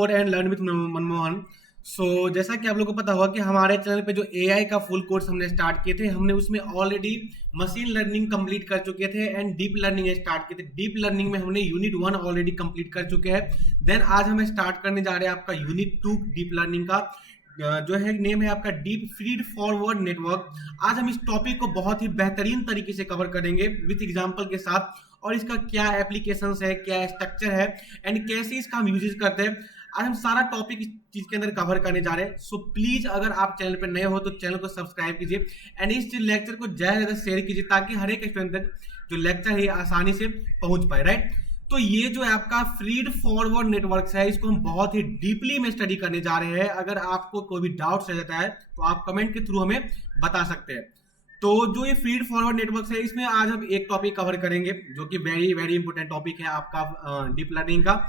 Code and learn with Manmohan. जैसा कि आप लोगों को पता होगा कि हमारे चैनल पे जो एआई का फुल कोर्स हमने स्टार्ट किए थे, हमने उसमें ऑलरेडी मशीन लर्निंग कंप्लीट कर चुके थे एंड डीप लर्निंग स्टार्ट किए थे। डीप लर्निंग में हमने यूनिट 1 ऑलरेडी कंप्लीट कर चुके हैं। देन आज हमें स्टार्ट करने जा रहे हैं आपका यूनिट 2 डीप लर्निंग का, जो है नेम है आपका डीप फीड फॉरवर्ड नेटवर्क। आज हम इस टॉपिक को बहुत ही बेहतरीन तरीके से कवर करेंगे विथ एग्जांपल के साथ, और इसका क्या एप्लीकेशंस है, क्या स्ट्रक्चर है एंड कैसे इसका हम यूजेस करते हैं। आज हम सारा टॉपिक इस चीज के अंदर कवर करने जा रहे हैं। सो प्लीज अगर आप चैनल पर नए हो तो चैनल को सब्सक्राइब कीजिए एंड इस लेक्चर को ज्यादा से ज्यादा शेयर कीजिए ताकि हर एक स्टूडेंट तक जो लेक्चर है आसानी से पहुंच पाए, राइट। तो ये जो है आपका फीड फॉरवर्ड नेटवर्क है, इसको हम बहुत ही डीपली में स्टडी करने जा रहे हैं। अगर आपको कोई भी डाउट रह जाता है तो आप कमेंट के थ्रू हमें बता सकते हैं। तो जो ये फीड फॉरवर्ड नेटवर्क है, इसमें आज हम एक टॉपिक कवर करेंगे जो कि वेरी वेरी इंपॉर्टेंट टॉपिक है आपका डीप लर्निंग का,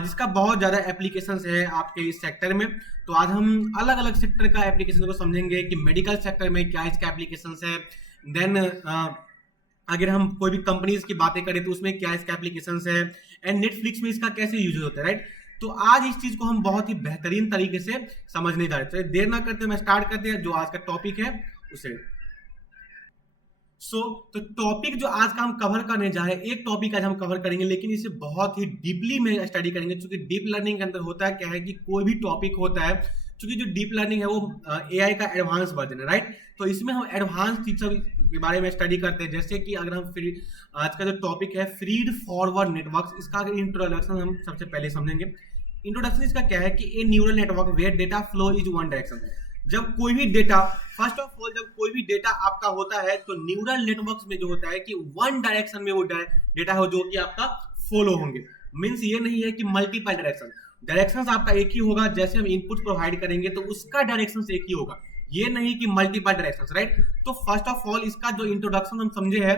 जिसका बहुत ज्यादा एप्लीकेशंस है आपके इस सेक्टर में। तो आज हम अलग अलग सेक्टर का एप्लीकेशन को समझेंगे कि मेडिकल सेक्टर में क्या इसका एप्लीकेशंस है। देन अगर हम कोई भी कंपनीज की बातें करें तो उसमें क्या इसका एप्लीकेशंस है एंड नेटफ्लिक्स में इसका कैसे यूज होता है, राइट। तो आज इस चीज को हम बहुत ही बेहतरीन तरीके से समझने जा रहे हैं। तो देर ना करते मैं स्टार्ट करते हैं जो आज का टॉपिक है उसे। तो टॉपिक जो आज का हम कवर करने जा रहे हैं, एक टॉपिक आज हम कवर करेंगे लेकिन इसे बहुत ही डीपली में स्टडी करेंगे, क्योंकि डीप लर्निंग के अंदर होता है क्या है कि कोई भी टॉपिक होता है, क्योंकि जो डीप लर्निंग है वो एआई का एडवांस वर्जन है, राइट। तो इसमें हम एडवांस चीजों के बारे में स्टडी करते हैं। जैसे कि अगर हम आज का जो टॉपिक है फीड फॉरवर्ड नेटवर्क, इसका अगर इंट्रोडक्शन हम सबसे पहले समझेंगे। इंट्रोडक्शन इसका क्या है कि a neural network where data flow is one direction. जब कोई भी डेटा, फर्स्ट ऑफ ऑल जब कोई भी डेटा आपका होता है तो न्यूरल नेटवर्क्स में जो होता है कि वन डायरेक्शन में वो डेटा हो जो कि आपका फॉलो होंगे। मींस ये नहीं है कि मल्टीपल डायरेक्शंस आपका एक ही होगा। जैसे हम इनपुट प्रोवाइड करेंगे तो उसका डायरेक्शन एक ही होगा, ये नहीं कि मल्टीपल डायरेक्शंस, राइट। तो फर्स्ट ऑफ ऑल इसका जो इंट्रोडक्शन हम समझे है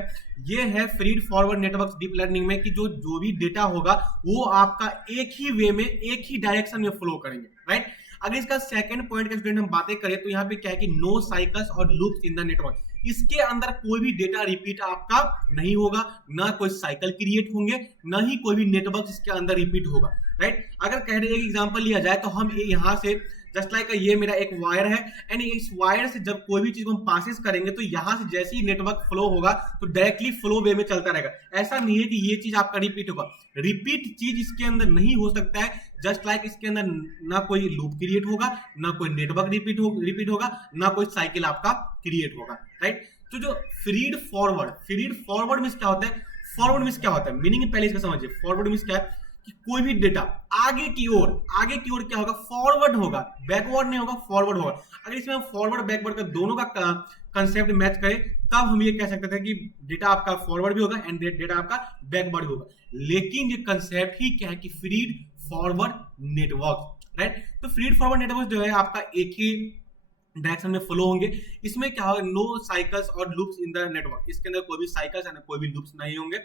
ये है feed forward network deep learning में, कि जो भी डेटा होगा वो आपका एक ही वे में, एक ही डायरेक्शन में फ्लो करेंगे, राइट। अगर इसका सेकंड पॉइंट का स्टूडेंट हम बातें करें तो यहाँ पे क्या है कि नो साइकिल्स और लूप्स इन द नेटवर्क। इसके अंदर कोई भी डेटा रिपीट आपका नहीं होगा, ना कोई साइकिल क्रिएट होंगे, ना ही कोई भी नेटवर्क इसके अंदर रिपीट होगा, राइट। अगर कह रहे एक एग्जांपल लिया जाए तो हम यहाँ से जस्ट लाइक ये मेरा एक वायर है एंड इस वायर से जब कोई भी चीज हम पासिस करेंगे तो यहाँ से जैसे ही नेटवर्क फ्लो होगा तो डायरेक्टली फ्लो वे में चलता रहेगा। ऐसा नहीं है कि ये चीज आपका रिपीट होगा, रिपीट चीज इसके अंदर नहीं हो सकता है। जस्ट लाइक इसके अंदर ना कोई लूप क्रिएट होगा, ना कोई नेटवर्क रिपीट होगा, ना कोई साइकिल आपका क्रिएट होगा, राइट। तो जो फीड फॉरवर्ड मींस क्या होता है? फॉरवर्ड मींस क्या होता है, मीनिंग पहले इसका समझिए। फॉरवर्ड मींस क्या है कि कोई भी डेटा आगे की ओर क्या होगा? फॉरवर्ड होगा, बैकवर्ड नहीं होगा, फॉरवर्ड होगा। अगर इसमें हम फॉरवर्ड बैकवर्ड का दोनों का कंसेप्ट मैच करें तब हम ये कह सकते थे कि डेटा आपका फॉरवर्ड भी होगा एंड डेटा आपका बैकवर्ड भी होगा। लेकिन ये कंसेप्ट ही क्या है कि फीड फॉरवर्ड नेटवर्क, राइट। तो फीड फॉरवर्ड नेटवर्क जो है आपका एक ही डायरेक्शन में फ्लो होंगे। इसमें क्या होगा? नो साइकिल्स और लूप्स इन द नेटवर्क। इसके अंदर कोई भी साइकिल्स एंड कोई भी लूप्स नहीं होंगे।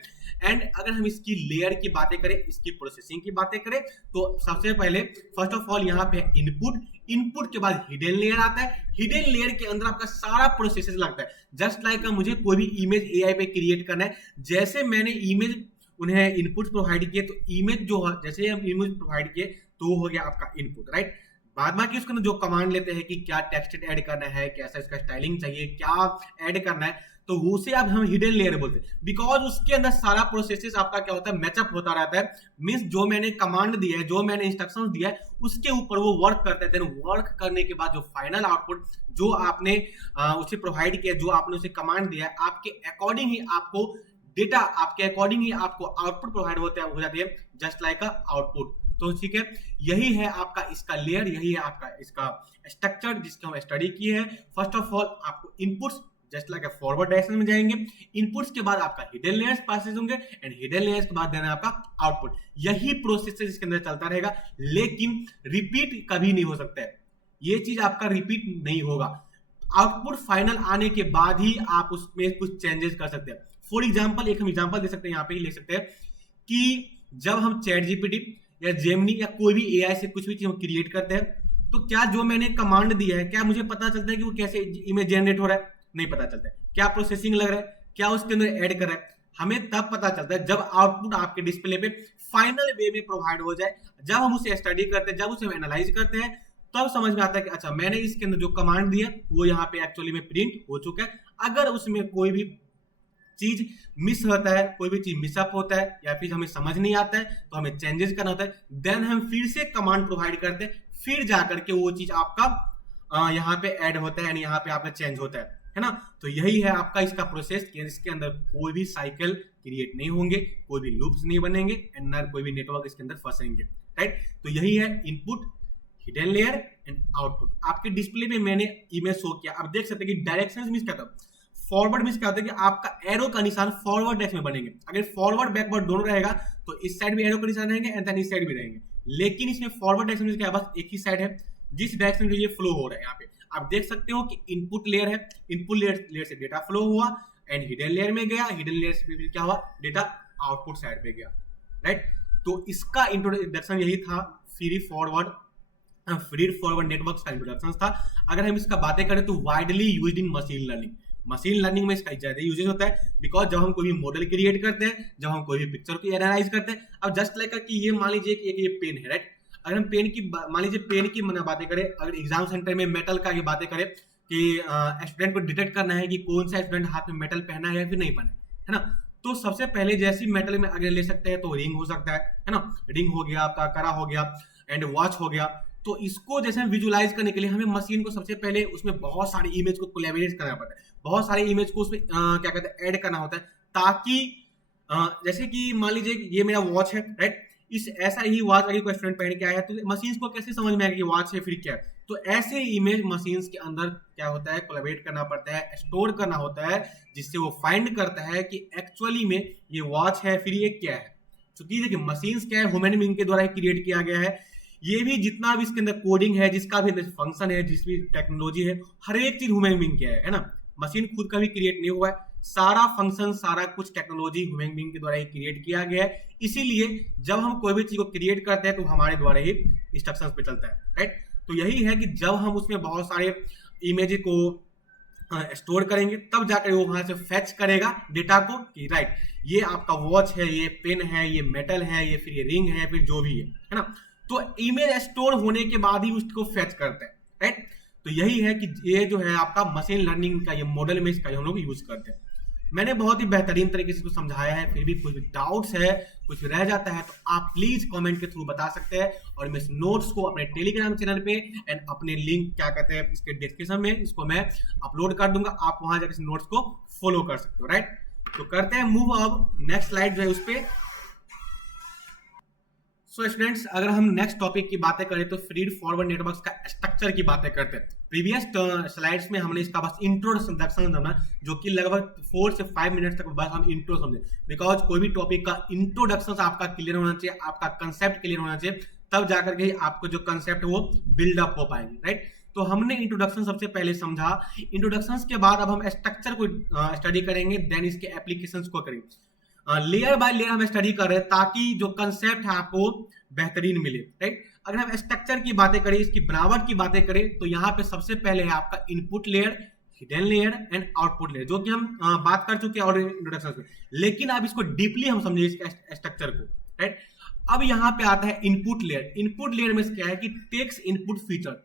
एंड अगर हम इसकी लेयर की बातें करें, इसकी प्रोसेसिंग की बातें करें तो सबसे पहले फर्स्ट ऑफ ऑल यहाँ पे इनपुट के बाद हिडन लेयर आता है। हिडन लेयर के अंदर आपका सारा प्रोसेस लगता है। जस्ट लाइक मुझे कोई भी इमेज एआई पे क्रिएट करना है, जैसे मैंने इमेज उन्हें इनपुट प्रोवाइड किए तो इमेज जो है, जैसे हम इमेज प्रोवाइड किए तो हो गया आपका इनपुट, राइट। बाद बाकी उसके अंदर जो कमांड लेते हैं कि क्या टेक्स्ट ऐड करना है, कैसा इसका स्टाइलिंग चाहिए, क्या ऐड करना है, तो उसे अब हम हिडन लेयर बोलते हैं। बिकॉज उसके अंदर सारा प्रोसेसेस आपका क्या होता है? मैचअप होता रहता है। मींस जो मैंने कमांड दिया है, जो मैंने इंस्ट्रक्शंस दिया है उसके ऊपर वो वर्क करता है। देन वर्क करने के बाद जो फाइनल आउटपुट जो आपने उसे प्रोवाइड किया, जो आपने उसे कमांड दिया है, आपके अकॉर्डिंग ही आपको डेटा, आपके अकॉर्डिंग ही आपको आउटपुट प्रोवाइड हो जाती है, जस्ट लाइक आउटपुट। तो ठीक है, यही है आपका इसका लेयर, यही है आपका इसका स्ट्रक्चर जिसको हम स्टडी किए हैं। फर्स्ट ऑफ ऑल आपको inputs just like forward direction में जाएंगे, इनपुट्स के बाद आपका हिडन लेयर्स पासेस होंगे एंड हिडन लेयर्स के बाद देना आपका आउटपुट। यही प्रोसेस इसके अंदर चलता रहेगा, लेकिन रिपीट कभी नहीं हो सकता है। ये चीज आपका रिपीट नहीं होगा। आउटपुट फाइनल आने के बाद ही आप उसमें कुछ चेंजेस कर सकते हैं। फॉर एग्जाम्पल एक हम एग्जाम्पल दे सकते हैं, यहाँ पे ही ले सकते हैं कि जब हम चैट जीपीटी या जेमिनी या कोई भी एआई से कुछ भी चीज क्रिएट करते हैं तो क्या जो मैंने कमांड दिया है, क्या मुझे पता चलता है कि वो कैसे इमेज जनरेट हो रहा है? नहीं पता चलता है। क्या प्रोसेसिंग लग रहा है, क्या उसके अंदर ऐड कर रहा है? हमें तब पता चलता है जब आउटपुट आपके डिस्प्ले पे फाइनल वे में प्रोवाइड हो जाए। जब हम उसे स्टडी करते हैं, जब उसे एनालाइज करते हैं, तब समझ में आता है कि अच्छा मैंने इसके अंदर जो कमांड दिया वो यहाँ पे एक्चुअली में प्रिंट हो चुका है। अगर उसमें कोई भी चीज मिस होता है, कोई भी चीज मिसअप होता है या फिर हमें समझ नहीं आता है तो हमें चेंजेस करना होता है, देन हम फिर से कमांड प्रोवाइड करते हैं, फिर जाकर के वो चीज आपका यहाँ पे ऐड होता है, यानी यहाँ पे आपका चेंज होता है ना। तो यही है आपका इसका प्रोसेस कि इसके अंदर कोई भी साइकिल क्रिएट नहीं होंगे, कोई भी लूप्स नहीं बनेंगे एंड ना कोई भी नेटवर्क इसके अंदर फंसेंगे, राइट। तो यही है input, hidden layer and output. आपके डिस्प्ले पे मैंने इमेज शो किया, आप देख सकते हैं कि डायरेक्शन मींस क्या था, फॉरवर्ड मींस क्या होता है कि आपका एरो का निशान फॉरवर्ड डायरेक्शन में बनेंगे। अगर फॉरवर्ड बैकवर्ड दोनों रहेगा तो इस साइड भी एरो का निशान रहेंगे एंड देन इस साइड भी रहेंगे, लेकिन इसमें फॉरवर्ड डायरेक्शन में क्या बस एक ही साइड है, जिस डायरेक्शन में ये फ्लो हो रहा है। यहाँ पे आप देख सकते हो कि इनपुट लेयर है, इनपुट लेयर से डेटा फ्लो हुआ एंड हिडन लेयर में गया, हिडन लेयर से क्या हुआ, डेटा आउटपुट साइड पे गया, राइट। तो इसका इंट्रोडक्शन यही था, फीड फॉरवर्ड नेटवर्क्स का इंट्रोडक्शन था। अगर हम इसका बातें करें तो widely used in machine learning. Machine learning में इसका ज्यादा यूजेज होता है, बिकॉज जब हम कोई भी मॉडल क्रिएट करते हैं, जब हम कोई भी पिक्चर को एनालाइज करते हैं, अब जस्ट लाइक कि ये मान लीजिए कि ये पेन है, राइट। अगर हम पेन की मान लीजिए पेन की बातें करें, अगर एग्जाम सेंटर में मेटल का ये बातें करें कि स्टूडेंट को डिटेक्ट करना है कि कौन सा स्टूडेंट हाथ में मेटल पहना है या फिर नहीं पहना है ना। तो सबसे पहले जैसी मेटल में अगर ले सकते हैं तो रिंग हो सकता है ना, रिंग हो गया, आपका कड़ा हो गया एंड वॉच हो गया। तो इसको जैसे हम विजुलाइज करने के लिए हमें मशीन को सबसे पहले उसमें बहुत सारी इमेज को कोलैबोरेट करना पड़ता है, बहुत सारी इमेज को उसमें क्या कहते हैं ऐड करना होता है, ताकि जैसे कि मान लीजिए ये मेरा वॉच है, राइट। इस ऐसा ही वॉच अगर कोई स्टूडेंट पहन के आया तो मशीन को कैसे समझ में आएगा कि वॉच है फिर क्या है। तो ऐसे इमेज मशीन्स के अंदर क्या होता है, कोलैबोरेट करना पड़ता है, स्टोर करना होता है, जिससे वो फाइंड करता है कि एक्चुअली में ये वॉच है फिर ये क्या है। क्योंकि देखिए मशीन्स क्या है, ह्यूमन बीइंग के द्वारा क्रिएट किया गया है। ये भी जितना भी इसके अंदर कोडिंग है, जिसका भी फंक्शन है, जिस भी टेक्नोलॉजी है, हर एक चीज ह्यूमन बीइंग क्या है ना। मशीन खुद का भी क्रिएट नहीं हुआ है, सारा फंक्शन सारा कुछ टेक्नोलॉजी ह्यूमन बीइंग के द्वारा ही क्रिएट किया गया है। इसीलिए जब हम कोई भी चीज को क्रिएट करते हैं तो हमारे द्वारा ही इंस्ट्रक्शंस पे चलता है, राइट। तो यही है कि जब हम उसमें बहुत सारे इमेज को स्टोर करेंगे तब जाकर वो वहां से फेच करेगा डेटा को कि राइट ये आपका वॉच है, ये पेन है, ये मेटल है, ये फिर ये रिंग है, फिर जो भी है ना। तो इमेज स्टोर होने के बाद ही उसको फेच करते हैं, राइट। तो यही है कि ये जो है आपका मशीन लर्निंग का ये मॉडल में इसका हम लोग यूज करते हैं। मैंने बहुत ही बेहतरीन तरीके से इसको समझाया है, फिर भी कुछ डाउट्स है, कुछ रह जाता है तो आप प्लीज कमेंट के थ्रू बता सकते हैं। और मैं इस नोट्स को अपने टेलीग्राम चैनल पे एंड अपने लिंक क्या कहते हैं इसके डिस्क्रिप्शन में इसको मैं अपलोड कर दूंगा, आप वहां जाकर इस नोट्स को फॉलो कर सकते हो, राइट। तो करते हैं मूव, अब नेक्स्ट स्लाइड जो है उस पर। सो स्टूडेंट्स, अगर हम नेक्स्ट टॉपिक की बातें करें तो फीड फॉरवर्ड नेटवर्क्स का स्ट्रक्चर की बातें करते हैं। प्रीवियस स्लाइड्स में हमने इसका बस इंट्रोडक्शन समझा, जो कि लगभग 4 से 5 मिनट तक बस हम इंट्रो समझे, बिकॉज कोई भी टॉपिक का इंट्रोडक्शन आपका क्लियर होना चाहिए, आपका कंसेप्ट क्लियर होना चाहिए, तब जाकर के आपको जो कंसेप्ट है वो बिल्डअप हो पाएंगे, राइट। तो हमने इंट्रोडक्शन सबसे पहले समझा, इंट्रोडक्शन के बाद अब हम स्ट्रक्चर को स्टडी करेंगे, देन इसके एप्लीकेशंस को करेंगे। लेयर बाय लेयर हम स्टडी कर रहे हैं ताकि जो कंसेप्ट है आपको बेहतरीन मिले, राइट। अगर हम स्ट्रक्चर की बातें करें, इसकी बनावट की बातें करें, तो यहाँ पे सबसे पहले है आपका input layer, hidden layer and output layer, जो कि हम बात कर चुके हैं और इंट्रोडक्शन में। लेकिन अब इसको डीपली हम समझे इसके स्ट्रक्चर को, राइट। अब यहाँ पे आता है इनपुट लेयर। इनपुट लेयर में क्या है कि टेक्स्ट इनपुट फीचर।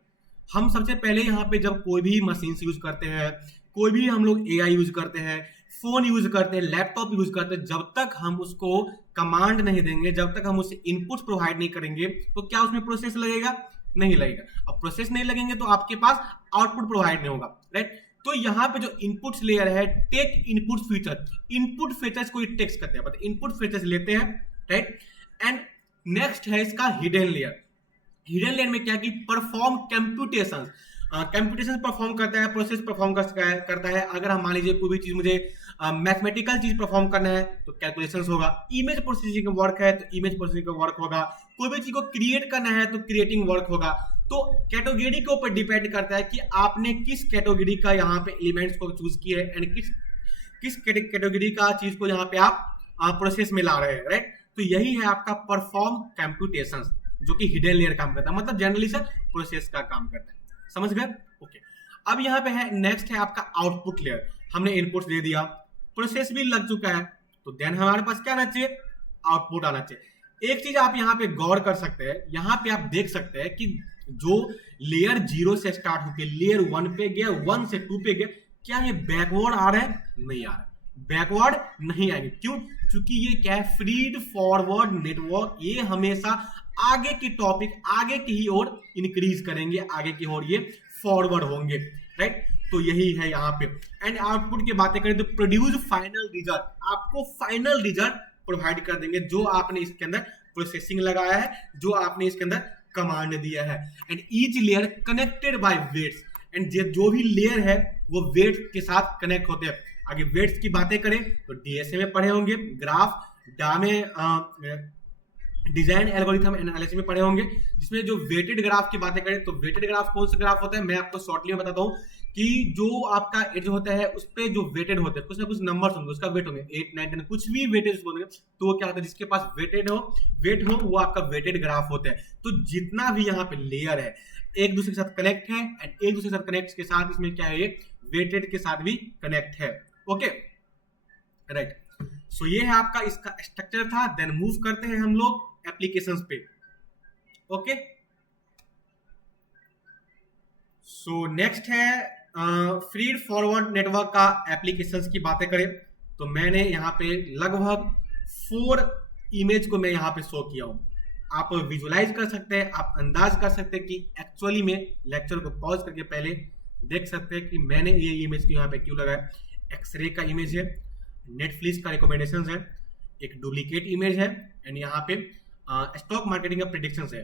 हम सबसे पहले यहाँ पे जब कोई भी मशीन यूज करते हैं, कोई भी हम लोग AI यूज करते हैं, फोन यूज करते हैं, लैपटॉप यूज करते हैं, जब तक हम उसको कमांड नहीं देंगे, जब तक हम उसे इनपुट प्रोवाइड नहीं करेंगे, तो क्या उसमें प्रोसेस लगेगा? नहीं लगेगा। अब प्रोसेस नहीं लगेंगे तो आपके पास आउटपुट प्रोवाइड नहीं होगा, राइट। तो यहाँ पे जो इनपुट लेयर है, take input feature, input features को टेक्स्ट करते हैं, इनपुट फीचर्स लेते हैं, राइट। एंड नेक्स्ट है इसका हिडन लेयर। हिडन लेयर में क्या कि परफॉर्म कंप्यूटेशन, कंप्यूटेशन परफॉर्म करता है, प्रोसेस परफॉर्म करता है। अगर हम मान लीजिए कोई भी चीज मुझे मैथमेटिकल चीज परफॉर्म करना है तो कैलकुलेशंस होगा, इमेज प्रोसेसिंग का वर्क है तो इमेज प्रोसेसिंग का वर्क होगा, कोई भी चीज को क्रिएट करना है तो क्रिएटिंग वर्क होगा। तो कैटेगरी के ऊपर डिपेंड करता है कि आपने किस कैटेगरी का यहाँ पे एलिमेंट्स को चूज किया है एंड किस कैटेगरी का चीज को यहाँ पे आप प्रोसेस में ला रहे हैं, राइट। तो यही है आपका परफॉर्म कंप्यूटेशन, जो कि हिडन लेयर काम करता है, मतलब जनरली सर प्रोसेस का काम करता है। समझ गए? ओके। अब यहाँ पे है नेक्स्ट है आपका आउटपुट लेयर। हमने इनपुट दे दिया, प्रोसेस भी लग चुका है, तो देन हमारे पास क्या आना चाहिए? आउटपुट आना चाहिए। एक चीज आप यहाँ पे गौर कर सकते हैं, यहाँ पे आप देख सकते हैं कि जो लेयर 0 से स्टार्ट होकर लेयर 1 पे गया, 1 से 2 पे गया, क्या ये बैकवर्ड आ रहा है? नहीं आ रहा है, बैकवर्ड नहीं आएंगे। क्यों? क्योंकि ये क्या है, फीड फॉरवर्ड नेटवर्क, ये हमेशा आगे की टॉपिक आगे की ही ओर इंक्रीज करेंगे, आगे की ओर ये फॉरवर्ड होंगे, राइट। तो यही है यहाँ पे। एंड आउटपुट की बातें करें तो प्रोड्यूस फाइनल रिजल्ट, आपको फाइनल रिजल्ट प्रोवाइड कर देंगे जो आपने इसके अंदर प्रोसेसिंग लगाया है, जो आपने इसके अंदर कमांड दिया है। And each layer connected by weights, and जो भी लेयर है वो वेट्स के साथ कनेक्ट होते हैं। आगे वेट्स की बातें करें तो डीएसए में पढ़े होंगे, ग्राफ डामे डिजाइन एल्गोरिथम एनालिसिस में पढ़े होंगे, जिसमें जो वेटेड ग्राफ की बातें करें तो वेटेड ग्राफ कौन सा ग्राफ होता है, मैं आपको शॉर्टली में बताता हूं कि जो आपका एज होता है उस पे जो वेटेड होते हैं, कुछ ना कुछ नंबर्स होंगे, उसका वेट होंगे 8 9 10 कुछ भी वेटेज होंगे, तो वो क्या होता है, जिसके पास वेटेड हो वेट हो वो आपका वेटेड ग्राफ होता है। तो जितना भी यहाँ पे लेयर है एक दूसरे के साथ कनेक्ट है, एंड एक दूसरे के साथ कनेक्ट के साथ इसमें क्या है, ये वेटेड के साथ भी कनेक्ट है। ओके राइट, सो ये है आपका इसका स्ट्रक्चर था। देन मूव करते हैं हम लोग एप्लीकेशंस पे। ओके सो नेक्स्ट है फीड फॉरवर्ड नेटवर्क का एप्लीकेशंस की बातें करें तो मैंने यहाँ पे लगभग 4 इमेज को मैं यहाँ पे शो किया हूँ। आप विजुलाइज कर सकते हैं, आप अंदाज कर सकते हैं कि एक्चुअली में लेक्चर को पॉज करके पहले देख सकते हैं कि मैंने ये इमेज को यहाँ पे क्यों लगाया। एक्सरे का इमेज है, नेटफ्लिक्स का रिकमेंडेशंस है, एक डुप्लीकेट इमेज है, एंड यहाँ पे स्टॉक मार्केटिंग का प्रेडिक्शंस है।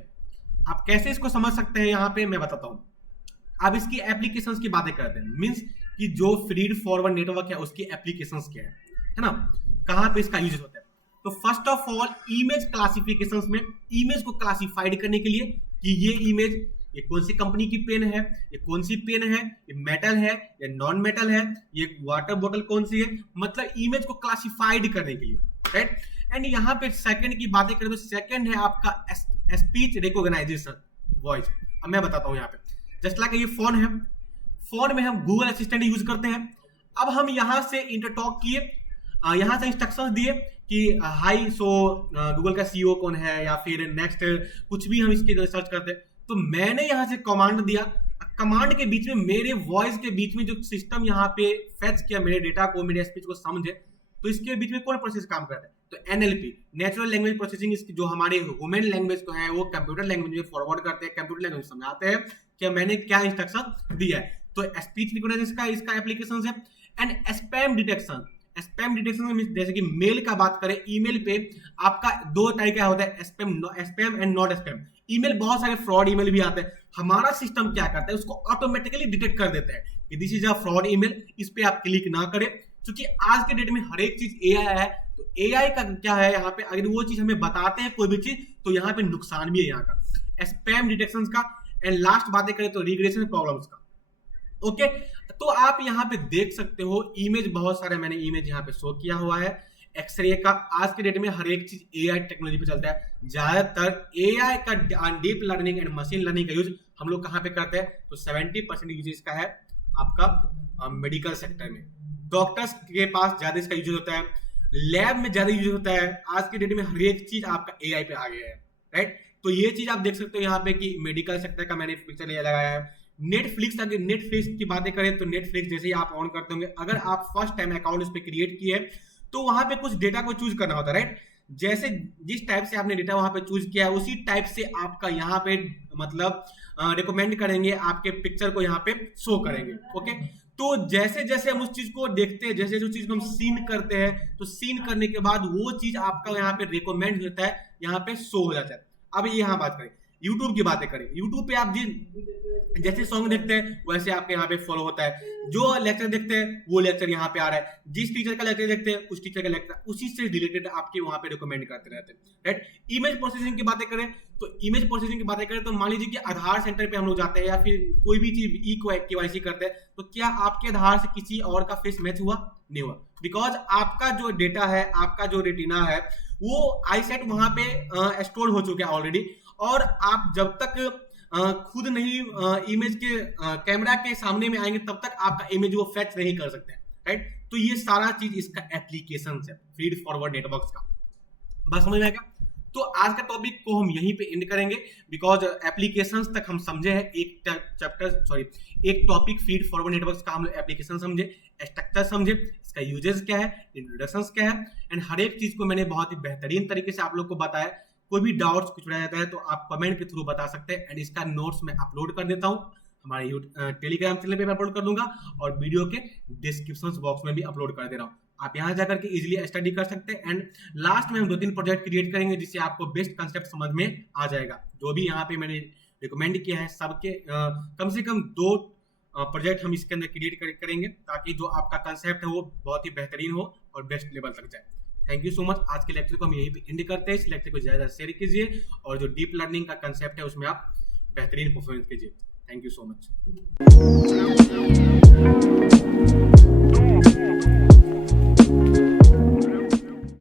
आप कैसे इसको समझ सकते हैं यहाँ पे मैं बताता हूँ। अब इसकी एप्लीकेशंस की बातें करते हैं, मींस कि जो फीड फॉरवर्ड नेटवर्क है उसकी एप्लीकेशंस क्या है ना, कहाँ पे इसका यूज होता है। तो first of all image classifications में इमेज को क्लासिफाइड करने के लिए कि ये इमेज ये कौन सी कंपनी की पेन है, ये कौन सी पेन है, ये मेटल है या नॉन मेटल है, ये वाटर बोतल कौन सी है, मतलब इमेज को क्लासिफाइड करने के लिए, राइट। एंड यहाँ पे सेकंड की बातें करें तो सेकंड है आपका स्पीच रिकॉग्नाइजेशन, वॉइस। अब मैं बताता हूँ यहाँ पे, जस्ट लाइक ये फोन है, फोन में हम गूगल असिस्टेंट यूज करते हैं। अब हम यहाँ से इंटरटॉक किए, यहाँ से इंस्ट्रक्शंस दिए कि हाई सो गूगल का सीईओ कौन है, या फिर नेक्स्ट कुछ भी हम इसके अंदर सर्च करते हैं। तो मैंने यहाँ से कमांड दिया, कमांड के बीच में मेरे वॉइस के बीच में जो सिस्टम यहाँ पे फेच किया मेरे डेटा को, मेरे स्पीच को समझे, तो इसके बीच में कौन प्रोसेस काम करता है, तो एनएलपी नेचुरल लैंग्वेज प्रोसेसिंग, जो हमारे ह्यूमन लैंग्वेज को है वो कंप्यूटर लैंग्वेज में फॉरवर्ड करते हैं, कंप्यूटर लैंग्वेज समझाते हैं कि मैंने क्या इंस्ट्रक्शन दिया है। तो स्पीच रिकॉग्निशन का इसका एप्लीकेशन है। And spam detection, spam detection में जैसे कि मेल का बात करें, ईमेल पे आपका 2 तरीका होता है, spam and not spam. Email बहुत सारे फ्रॉड ईमेल भी आते हैं, हमारा सिस्टम क्या करता है उसको ऑटोमेटिकली डिटेक्ट कर देता है कि this is a fraud email, इस पे आप क्लिक ना करें। क्योंकि आज के डेट में हर एक चीज एआई है, तो एआई का क्या है यहाँ पे, अगर वो चीज हमें बताते हैं कोई भी चीज तो यहाँ पे नुकसान भी है यहाँ का, स्पैम डिटेक्शन का। एंड लास्ट बातें करें तो रिग्रेशन प्रॉब्लम्स का। ओके तो आप यहाँ पे देख सकते हो इमेज, बहुत सारे मैंने इमेज यहाँ पे शो किया हुआ है। एक्सरे का आज के डेट में हर एक चीज एआई टेक्नोलॉजी पे चलता है, ज्यादातर एआई का deep learning and machine learning का यूज हम लोग कहाँ पे करते हैं, तो 70% यूज इसका है आपका मेडिकल सेक्टर में, डॉक्टर्स के पास ज्यादा इसका यूज होता है, लैब में ज्यादा यूज होता है। आज के डेट में हर एक चीज आपका एआई पे आ गया है, राइट। तो ये चीज आप देख सकते हो यहाँ पे कि मेडिकल सेक्टर का मैंने पिक्चर ये लगाया है। नेटफ्लिक्स, अगर नेटफ्लिक्स की बातें करें तो नेटफ्लिक्स जैसे ही आप ऑन करते होंगे, अगर आप फर्स्ट टाइम अकाउंट उस पर क्रिएट किए तो वहां पे कुछ डेटा को चूज करना होता है, राइट। जैसे जिस टाइप से आपने डेटा वहां पे चूज किया है उसी टाइप से आपका यहाँ पे मतलब रिकमेंड करेंगे, आपके पिक्चर को यहाँ पे शो करेंगे। ओके तो जैसे जैसे हम उस चीज को देखते हैं, जैसे उस चीज को हम सीन करते हैं, तो सीन करने के बाद वो चीज आपका यहाँ पे रिकमेंड होता है, यहाँ पे शो हो जाता है। अब ये यहाँ बात करें यूट्यूब की बातें करें, यूट्यूब पे आप जैसे सॉन्ग देखते हैं वैसे आपके यहाँ पे फॉलो होता है, जो लेक्चर देखते हैं वो लेक्चर यहाँ पे आ रहा है, जिस टीचर का लेक्चर देखते हैं उस टीचर का लेक्चर उसी से रिलेटेड आपके वहां पे रिकमेंड करते रहते हैं, राइट। इमेज प्रोसेसिंग की बातें करें तो इमेज प्रोसेसिंग की बातें करें तो मान लीजिए कि आधार सेंटर पे हम लोग जाते हैं या फिर कोई भी चीज केवाईसी करते हैं, तो क्या आपके आधार से किसी और का फेस मैच हुआ? नहीं हुआ, बिकॉज आपका जो डेटा है, आपका जो रेटिना है वो आईसेट वहां पे स्टोर हो चुका है ऑलरेडी, और आप जब तक खुद नहीं इमेज के कैमरा के सामने में आएंगे तब तक आपका इमेज वो फेच नहीं कर सकते, राइट। तो ये सारा चीज इसका एप्लीकेशन है फीड फॉरवर्ड नेटवर्क्स का, बस समझ में आएगा। तो आज का टॉपिक को हम यहीं पे एंड करेंगे, बिकॉज एप्लीकेशंस तक हम समझे हैं, एक टॉपिक फीड फॉरवर्ड नेटवर्क्स का हम एप्लीकेशन समझे, स्ट्रक्चर समझे, इसका यूजेस क्या है, इंट्रोडक्शंस क्या है, एंड हर एक चीज को मैंने बहुत ही बेहतरीन तरीके से आप लोग को बताया। कोई भी डाउट्स कुछ रह जाता है तो आप कमेंट के थ्रू बता सकते हैं, एंड इसका नोट्स मैं अपलोड कर देता हूँ, हमारे टेलीग्राम चैनल पे अपलोड कर दूंगा और वीडियो के डिस्क्रिप्शन बॉक्स में भी अपलोड कर दे रहा हूँ। आप यहाँ जाकर के इजीली स्टडी कर सकते हैं, एंड लास्ट में हम 2-3 प्रोजेक्ट क्रिएट करेंगे जिससे आपको बेस्ट कंसेप्ट समझ में आ जाएगा। जो भी यहाँ पे मैंने रिकमेंड किया है सबके कम से कम 2 प्रोजेक्ट हम इसके अंदर क्रिएट करेंगे, ताकि जो आपका कंसेप्ट है वो बहुत ही बेहतरीन हो और बेस्ट लेवल तक जाए। Thank you so much. आज के लेक्चर को हम यहीं पे एंड करते हैं। इस लेक्चर को ज्यादा शेयर कीजिए और जो डीप लर्निंग का कंसेप्ट है उसमें आप बेहतरीन परफॉर्मेंस कीजिए। Thank you so much.